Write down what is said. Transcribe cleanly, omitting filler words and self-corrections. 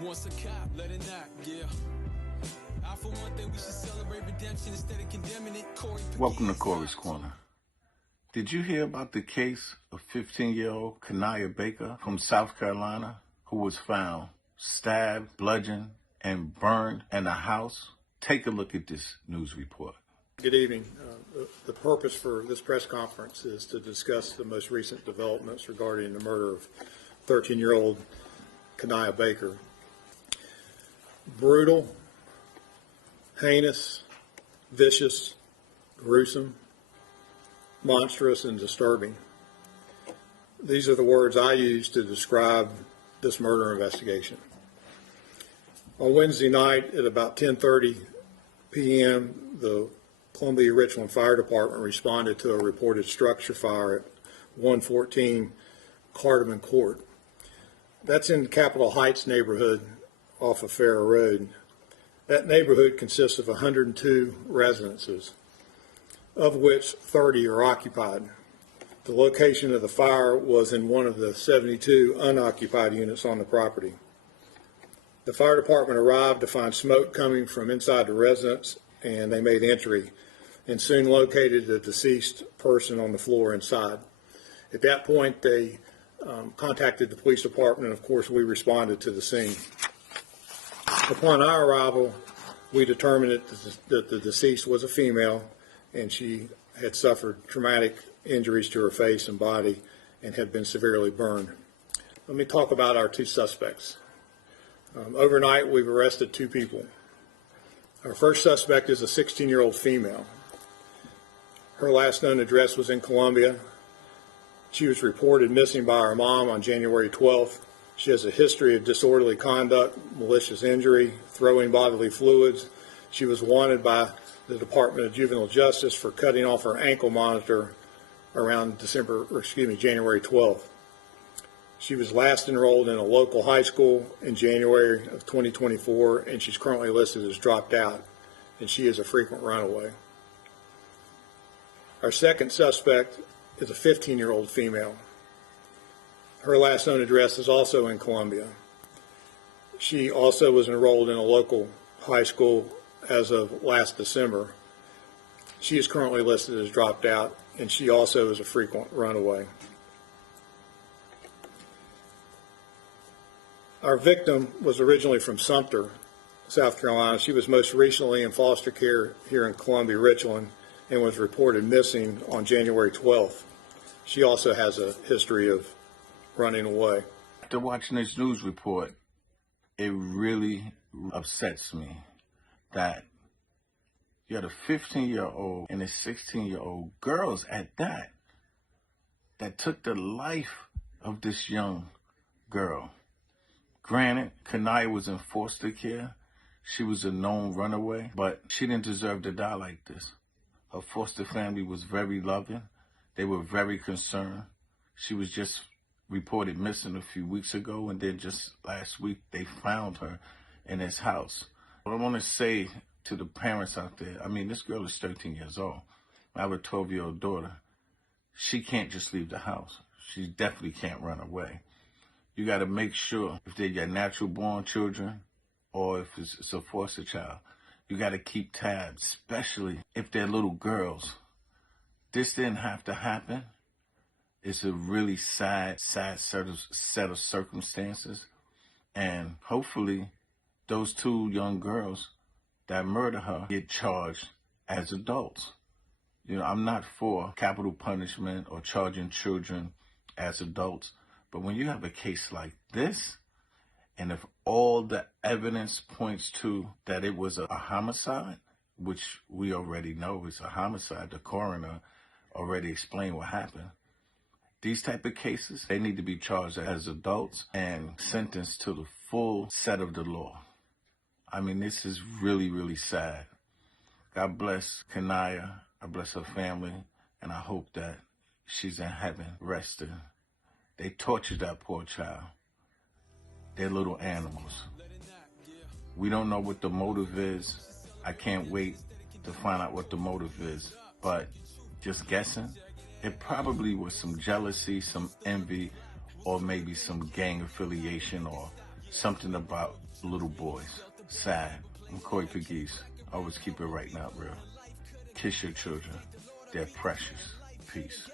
Once a cop, let it knock, yeah. For one thing, we should celebrate redemption instead of condemning it. Welcome to Corey's Corner. Did you hear about the case of 15-year-old Kanaya Baker from South Carolina who was found stabbed, bludgeoned, and burned in a house? Take a look at this news report. Good evening. The purpose for this press conference is to discuss the most recent developments regarding the murder of 13-year-old Kanaya Baker. Brutal, heinous, vicious, gruesome, monstrous, and disturbing. These are the words I use to describe this murder investigation. On Wednesday night at about 10:30 p.m., the Columbia Richland Fire Department responded to a reported structure fire at 114 Cardamon Court. That's in Capitol Heights neighborhood off of Farrer Road. That neighborhood consists of 102 residences, of which 30 are occupied. The location of the fire was in one of the 72 unoccupied units on the property. The fire department arrived to find smoke coming from inside the residence, and they made entry and soon located the deceased person on the floor inside. At that point, they contacted the police department, and of course we responded to the scene. Upon our arrival, we determined that the deceased was a female, and she had suffered traumatic injuries to her face and body and had been severely burned. Let me talk about our two suspects. Overnight, we've arrested two people. Our first suspect is a 16-year-old female. Her last known address was in Columbia. She was reported missing by her mom on January 12th. She has a history of disorderly conduct, malicious injury, throwing bodily fluids. She was wanted by the Department of Juvenile Justice for cutting off her ankle monitor around January 12th. She was last enrolled in a local high school in January of 2024, and she's currently listed as dropped out, and she is a frequent runaway. Our second suspect is a 15-year-old female. Her last known address is also in Columbia. She also was enrolled in a local high school as of last December. She is currently listed as dropped out, and she also is a frequent runaway. Our victim was originally from Sumter, South Carolina. She was most recently in foster care here in Columbia Richland and was reported missing on January 12th. She also has a history of running away. After watching this news report, it really upsets me that you had a 15-year-old and a 16-year-old girls at that took the life of this young girl. Granted, Kanaya was in foster care. She was a known runaway, but she didn't deserve to die like this. Her foster family was very loving. They were very concerned. She was just reported missing a few weeks ago, and then just last week they found her in his house. What I want to say to the parents out there, this girl is 13 years old. I have a 12-year-old daughter. She can't just leave the house. She definitely can't run away. You got to make sure if they're your natural-born children or if it's a foster child, you got to keep tabs, especially if they're little girls. This didn't have to happen. It's a really sad set of circumstances. And hopefully those two young girls that murder her get charged as adults. I'm not for capital punishment or charging children as adults. But when you have a case like this, and if all the evidence points to that it was a homicide, which we already know is a homicide, the coroner already explained what happened. These type of cases, they need to be charged as adults and sentenced to the full set of the law. This is really, really sad. God bless Kanaya. I bless her family, and I hope that she's in heaven resting. They tortured that poor child. They're little animals. We don't know what the motive is. I can't wait to find out what the motive is. But just guessing, it probably was some jealousy, some envy, or maybe some gang affiliation or Something about little boys. Sad. I'm Corey Pegues. Always keep it right, not real. Kiss your children. They're precious. Peace.